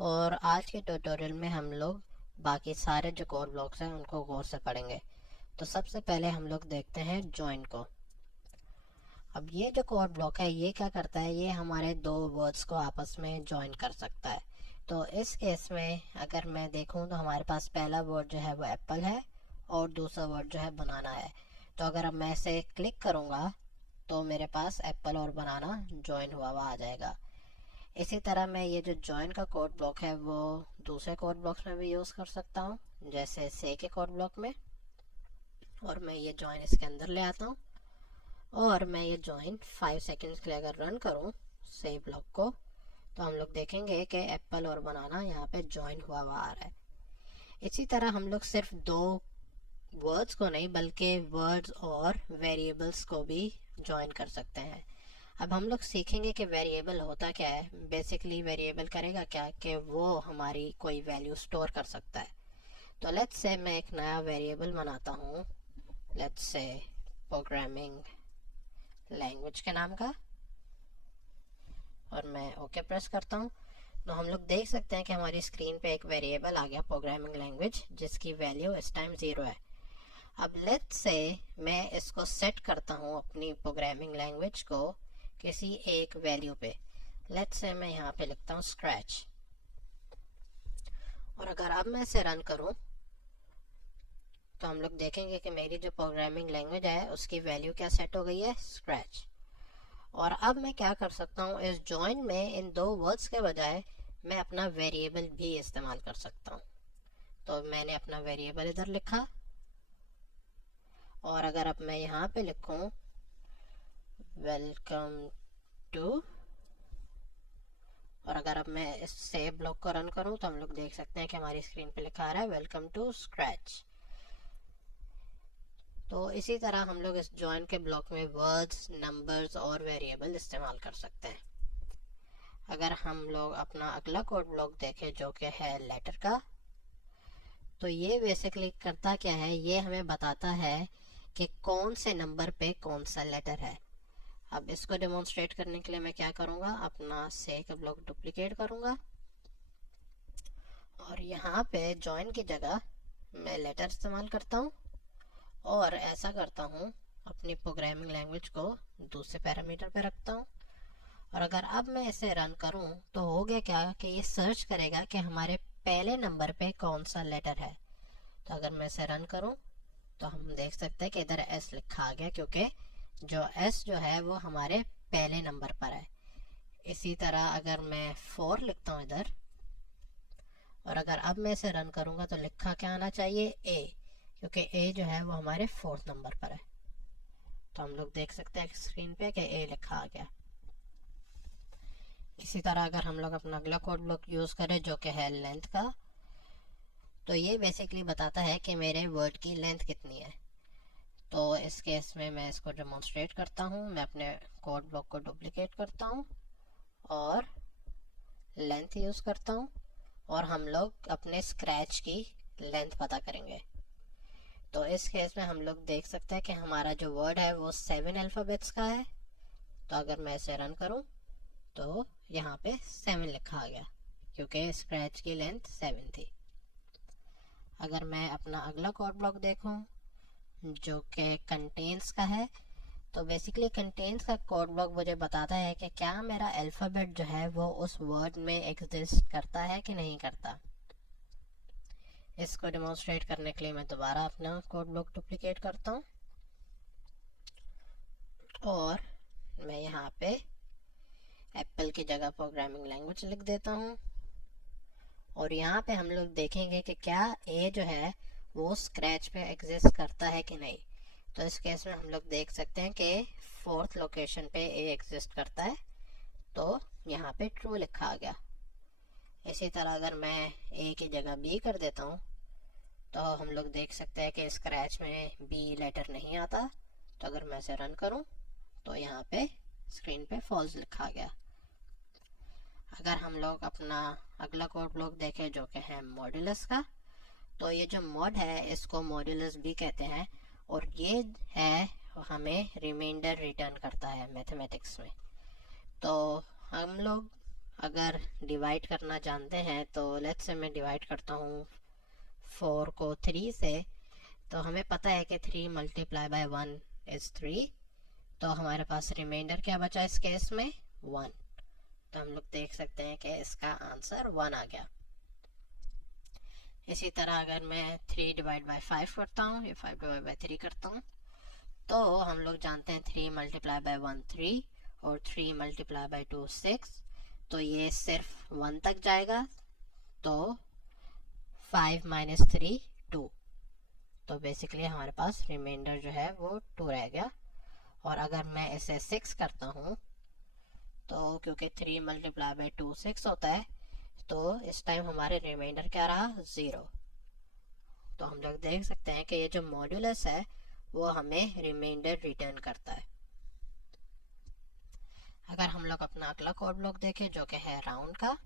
और आज के ट्यूटोरियल में हम लोग बाकी सारे जो कोड ब्लॉक्स हैं उनको गौर से पढ़ेंगे। तो सबसे पहले हम लोग देखते हैं जॉइन को। अब ये जो कोड ब्लॉक है ये क्या करता है, ये हमारे दो वर्ड्स को आपस में जॉइन कर सकता है। तो इस केस में अगर मैं देखूं तो हमारे पास पहला वर्ड जो है वो एप्पल है और दूसरा वर्ड जो है बनाना है। तो अगर अब मैं इसे क्लिक करूंगा तो मेरे पास एप्पल और बनाना जॉइन हुआ हुआ आ जाएगा। इसी तरह मैं ये जो जॉइन का कोड ब्लॉक है वो दूसरे कोड ब्लॉक्स में भी यूज़ कर सकता हूँ, जैसे से के कोड ब्लॉक में। और मैं ये जॉइन इसके अंदर ले आता हूँ और मैं ये जॉइन 5 सेकंड्स के लिए अगर रन करूँ से ब्लॉक को, तो हम लोग देखेंगे कि एप्पल और बनाना यहाँ पे जॉइन हुआ हुआ आ रहा है। इसी तरह हम लोग सिर्फ दो वर्ड्स को नहीं बल्कि वर्ड्स और वेरिएबल्स को भी जॉइन कर सकते हैं। अब हम लोग सीखेंगे कि वेरिएबल होता क्या है। बेसिकली वेरिएबल करेगा क्या कि वो हमारी कोई वैल्यू स्टोर कर सकता है। तो लेट्स से मैं एक नया वेरिएबल बनाता हूँ, लेट्स से प्रोग्रामिंग लैंग्वेज के नाम का, और मैं ओके प्रेस करता हूँ। तो हम लोग देख सकते हैं कि हमारी स्क्रीन पे एक वेरिएबल आ गया प्रोग्रामिंग लैंग्वेज, जिसकी वैल्यू इस टाइम 0 है। अब लेट्स से मैं इसको सेट करता हूँ अपनी प्रोग्रामिंग लैंग्वेज को किसी एक वैल्यू पे। लेट्स से मैं यहाँ पे लिखता हूँ स्क्रैच, और अगर अब मैं इसे रन करूँ तो हम लोग देखेंगे कि मेरी जो प्रोग्रामिंग लैंग्वेज है उसकी वैल्यू क्या सेट हो गई है, स्क्रैच। और अब मैं क्या कर सकता हूँ, इस जॉइन में इन दो वर्ड्स के बजाय मैं अपना वेरिएबल भी इस्तेमाल कर सकता हूँ। तो मैंने अपना वेरिएबल इधर लिखा, और अगर अब मैं यहाँ पे लिखूँ वेलकम टू, और अगर अब मैं इस सेव ब्लॉक को रन करूँ तो हम लोग देख सकते हैं कि हमारी स्क्रीन पे लिखा आ रहा है वेलकम टू स्क्रैच। तो इसी तरह हम लोग इस जॉइन के ब्लॉक में वर्ड्स, नंबर्स और वेरिएबल इस्तेमाल कर सकते हैं। अगर हम लोग अपना अगला कोड ब्लॉक देखें जो कि है लेटर का, तो ये बेसिकली करता क्या है, ये हमें बताता है कि कौन से नंबर पे कौन सा लेटर है। अब इसको डेमोन्स्ट्रेट करने के लिए मैं क्या करूँगा, अपना से का ब्लॉक डुप्लीकेट करूँगा और यहाँ पे जॉइन की जगह मैं लेटर इस्तेमाल करता हूँ, और ऐसा करता हूँ अपनी प्रोग्रामिंग लैंग्वेज को दूसरे पैरामीटर पे रखता हूँ। और अगर अब मैं इसे रन करूँ तो हो गया क्या कि ये सर्च करेगा कि हमारे पहले नंबर पे कौन सा लेटर है। तो अगर मैं इसे रन करूँ तो हम देख सकते हैं कि इधर एस लिखा आ गया, क्योंकि जो एस जो है वो हमारे पहले नंबर पर है। इसी तरह अगर मैं 4 लिखता हूँ इधर, और अगर अब मैं इसे रन करूँगा तो लिखा क्या आना चाहिए, ए, क्योंकि ए जो है वो हमारे 4th नंबर पर है। तो हम लोग देख सकते हैं स्क्रीन पे कि ए लिखा आ गया। इसी तरह अगर हम लोग अपना अगला कोड ब्लॉक यूज़ करें जो कि है लेंथ का, तो ये बेसिकली बताता है कि मेरे वर्ड की लेंथ कितनी है। तो इस केस में मैं इसको डेमोन्स्ट्रेट करता हूँ। मैं अपने कोड ब्लॉक को डुप्लीकेट करता हूँ और लेंथ यूज़ करता हूँ, और हम लोग अपने स्क्रैच की लेंथ पता करेंगे। तो इस केस में हम लोग देख सकते हैं कि हमारा जो वर्ड है वो 7 अल्फ़ाबेट्स का है। तो अगर मैं इसे रन करूँ तो यहाँ पे 7 लिखा आ गया, क्योंकि स्क्रैच की लेंथ 7 थी। अगर मैं अपना अगला कोड ब्लॉक देखूँ जो कि कंटेन्स का है, तो बेसिकली कंटेन्स का कोड ब्लॉक मुझे बताता है कि क्या मेरा अल्फ़ाबेट जो है वो उस वर्ड में एग्जिस्ट करता है कि नहीं करता। इसको डेमोन्स्ट्रेट करने के लिए मैं दोबारा अपना कोड ब्लॉक डुप्लीकेट करता हूँ, और मैं यहाँ पे एप्पल की जगह प्रोग्रामिंग लैंग्वेज लिख देता हूँ। और यहाँ पे हम लोग देखेंगे कि क्या ए जो है वो स्क्रैच पे एग्जिस्ट करता है कि नहीं। तो इस केस में हम लोग देख सकते हैं कि 4th लोकेशन पे ए एग्जिस्ट करता है, तो यहाँ पे ट्रू लिखा आ गया। इसी तरह अगर मैं ए की जगह बी कर देता हूँ तो हम लोग देख सकते हैं कि स्क्रैच में बी लेटर नहीं आता। तो अगर मैं इसे रन करूँ तो यहाँ पे स्क्रीन पे फॉल्स लिखा आ गया। अगर हम लोग अपना अगला कोड ब्लॉक देखें जो कि है मॉड्यूलस का, तो ये जो मॉड है इसको मॉड्यूलस भी कहते हैं, और ये है हमें रिमाइंडर रिटर्न करता है मैथमेटिक्स में। तो हम लोग अगर डिवाइड करना जानते हैं तो लेट्स से मैं डिवाइड करता हूँ 4 को 3 से, तो हमें पता है कि 3 मल्टीप्लाई बाय 1 इज़ 3, तो हमारे पास रिमाइंडर क्या बचा इस केस में 1। तो हम लोग देख सकते हैं कि इसका आंसर 1 आ गया। इसी तरह अगर मैं 3 डिवाइड बाय 5 करता हूँ या 5 डिवाइड बाय 3 करता हूँ, तो हम लोग जानते हैं 3 मल्टीप्लाई बाय 1 3 और 3 मल्टीप्लाई बाय 2 6, तो ये सिर्फ 1 तक जाएगा, तो 5 माइनस 3 2, तो बेसिकली हमारे पास रिमाइंडर जो है वो 2 रह गया। और अगर मैं इसे 6 करता हूँ, तो क्योंकि 3 मल्टीप्लाई बाय 2 6 होता है, तो इस टाइम हमारे रिमाइंडर क्या रहा 0। तो हम लोग देख सकते हैं कि ये जो मॉड्यूलस है वो हमें रिमाइंडर रिटर्न करता है। अगर हम लोग अपना अगला कोड ब्लॉक देखें जो कि है राउंड का,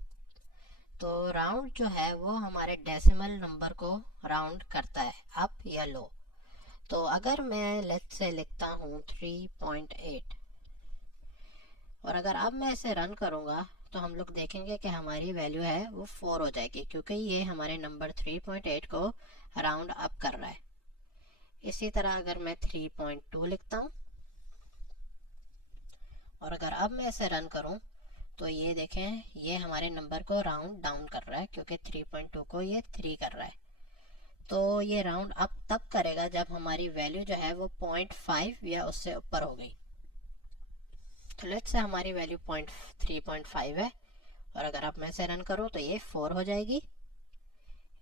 तो राउंड जो है वो हमारे डेसिमल नंबर को राउंड करता है अप या लो। तो अगर मैं लेट्स से लिखता हूँ 3.8 और अगर अब मैं इसे रन करूँगा, तो हम लोग देखेंगे कि हमारी वैल्यू है वो 4 हो जाएगी, क्योंकि ये हमारे नंबर 3.8 को राउंड अप कर रहा है। इसी तरह अगर मैं 3.2 लिखता हूँ और अगर अब मैं इसे रन करूँ, तो ये देखें ये हमारे नंबर को राउंड डाउन कर रहा है, क्योंकि 3.2 को ये 3 कर रहा है। तो ये राउंड अप तब करेगा जब हमारी वैल्यू जो है वो 0.5 या उससे ऊपर हो गई। तो लेट्स से हमारी वैल्यू 3.5 है और अगर अब मैं इसे रन करूँ तो ये 4 हो जाएगी।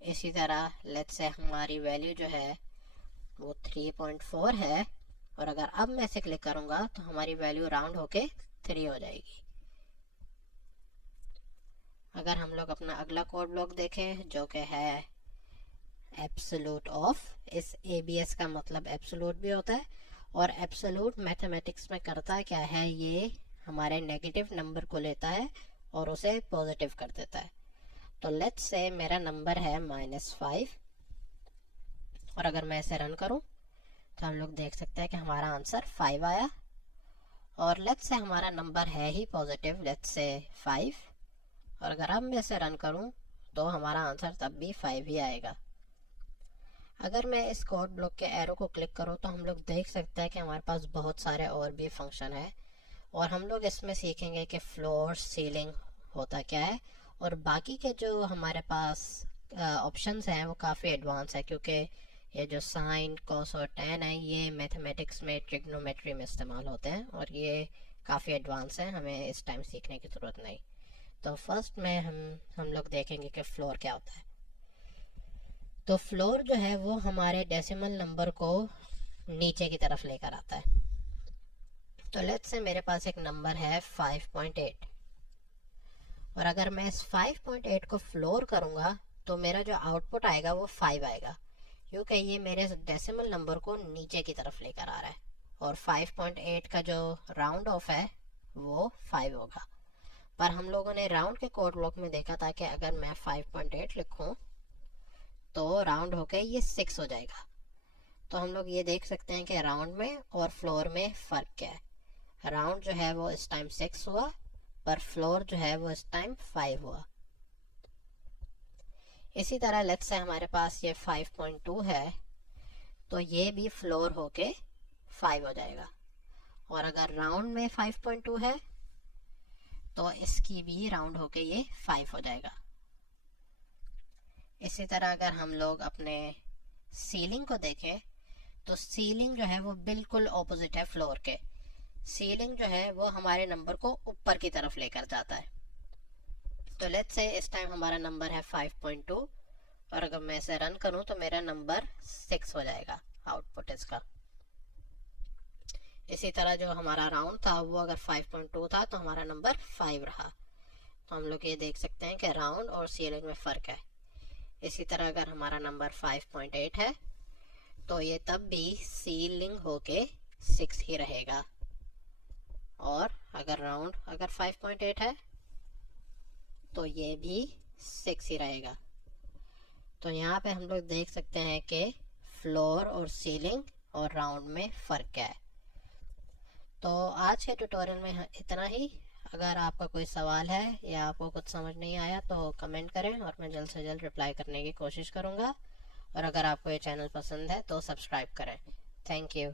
इसी तरह लेट्स से हमारी वैल्यू जो है वो 3.4 है और अगर अब मैं इसे क्लिक करूँगा तो हमारी वैल्यू राउंड होके 3 हो जाएगी। अगर हम लोग अपना अगला कोड ब्लॉक देखें जो कि है एब्सोल्यूट ऑफ, इस ABS का मतलब एब्सोल्यूट भी होता है, और एब्सोल्यूट मैथमेटिक्स में करता क्या है, ये हमारे नेगेटिव नंबर को लेता है और उसे पॉजिटिव कर देता है। तो लेट्स से मेरा नंबर है -5 और अगर मैं इसे रन करूं तो हम लोग देख सकते हैं कि हमारा आंसर 5 आया। और लेट्स से हमारा नंबर है ही पॉजिटिव, लेट्स से 5, और अगर अब मैं इसे रन करूं तो हमारा आंसर तब भी 5 ही आएगा। अगर मैं इस कोड ब्लॉक के एरो को क्लिक करूं तो हम लोग देख सकते हैं कि हमारे पास बहुत सारे और भी फंक्शन है और हम लोग इसमें सीखेंगे कि फ्लोर सीलिंग होता क्या है, और बाकी के जो हमारे पास ऑप्शंस हैं वो काफ़ी एडवांस है, क्योंकि ये जो साइन कॉस और टैन है ये मैथमेटिक्स में ट्रिग्नोमेट्री में इस्तेमाल होते हैं और ये काफ़ी एडवांस है, हमें इस टाइम सीखने की ज़रूरत नहीं। तो फर्स्ट में हम लोग देखेंगे कि फ्लोर क्या होता है। तो फ्लोर जो है वो हमारे डेसिमल नंबर को नीचे की तरफ लेकर आता है। तो लेट्स से मेरे पास एक नंबर है 5.8 और अगर मैं इस 5.8 को फ्लोर करूँगा तो मेरा जो आउटपुट आएगा वो 5 आएगा, क्योंकि ये मेरे डेसिमल नंबर को नीचे की तरफ लेकर आ रहा है और 5.8 का जो राउंड ऑफ है वो 5 होगा। पर हम लोगों ने राउंड के कोड ब्लॉक में देखा था कि अगर मैं 5.8 लिखूं तो राउंड होके ये 6 हो जाएगा। तो हम लोग ये देख सकते हैं कि राउंड में और फ्लोर में फ़र्क क्या है। राउंड जो है वो इस टाइम 6 हुआ, पर फ्लोर जो है वो इस टाइम 5 हुआ। इसी तरह लेट्स से हमारे पास ये 5.2 है, तो ये भी फ्लोर होके 5 हो जाएगा, और अगर राउंड में 5.2 है तो इसकी भी राउंड होके ये 5 हो जाएगा। इसी तरह अगर हम लोग अपने सीलिंग को देखें तो सीलिंग जो है वो बिल्कुल ऑपोजिट है फ्लोर के। सीलिंग जो है वो हमारे नंबर को ऊपर की तरफ लेकर जाता है। तो लेट्स से इस टाइम हमारा नंबर है 5.2 और अगर मैं इसे रन करूं तो मेरा नंबर 6 हो जाएगा आउटपुट इसका। इसी तरह जो हमारा राउंड था वो अगर 5.2 था तो हमारा नंबर 5 रहा। तो हम लोग ये देख सकते हैं कि राउंड और सीलिंग में फ़र्क है। इसी तरह अगर हमारा नंबर 5.8 है तो ये तब भी सीलिंग होके 6 ही रहेगा, और अगर राउंड अगर 5.8 है तो ये भी 6 ही रहेगा। तो यहाँ पे हम लोग देख सकते हैं कि फ्लोर और सीलिंग और राउंड में फ़र्क क्या है। तो आज के ट्यूटोरियल में इतना ही। अगर आपका कोई सवाल है या आपको कुछ समझ नहीं आया तो कमेंट करें और मैं जल्द से जल्द रिप्लाई करने की कोशिश करूँगा। और अगर आपको ये चैनल पसंद है तो सब्सक्राइब करें। Thank you.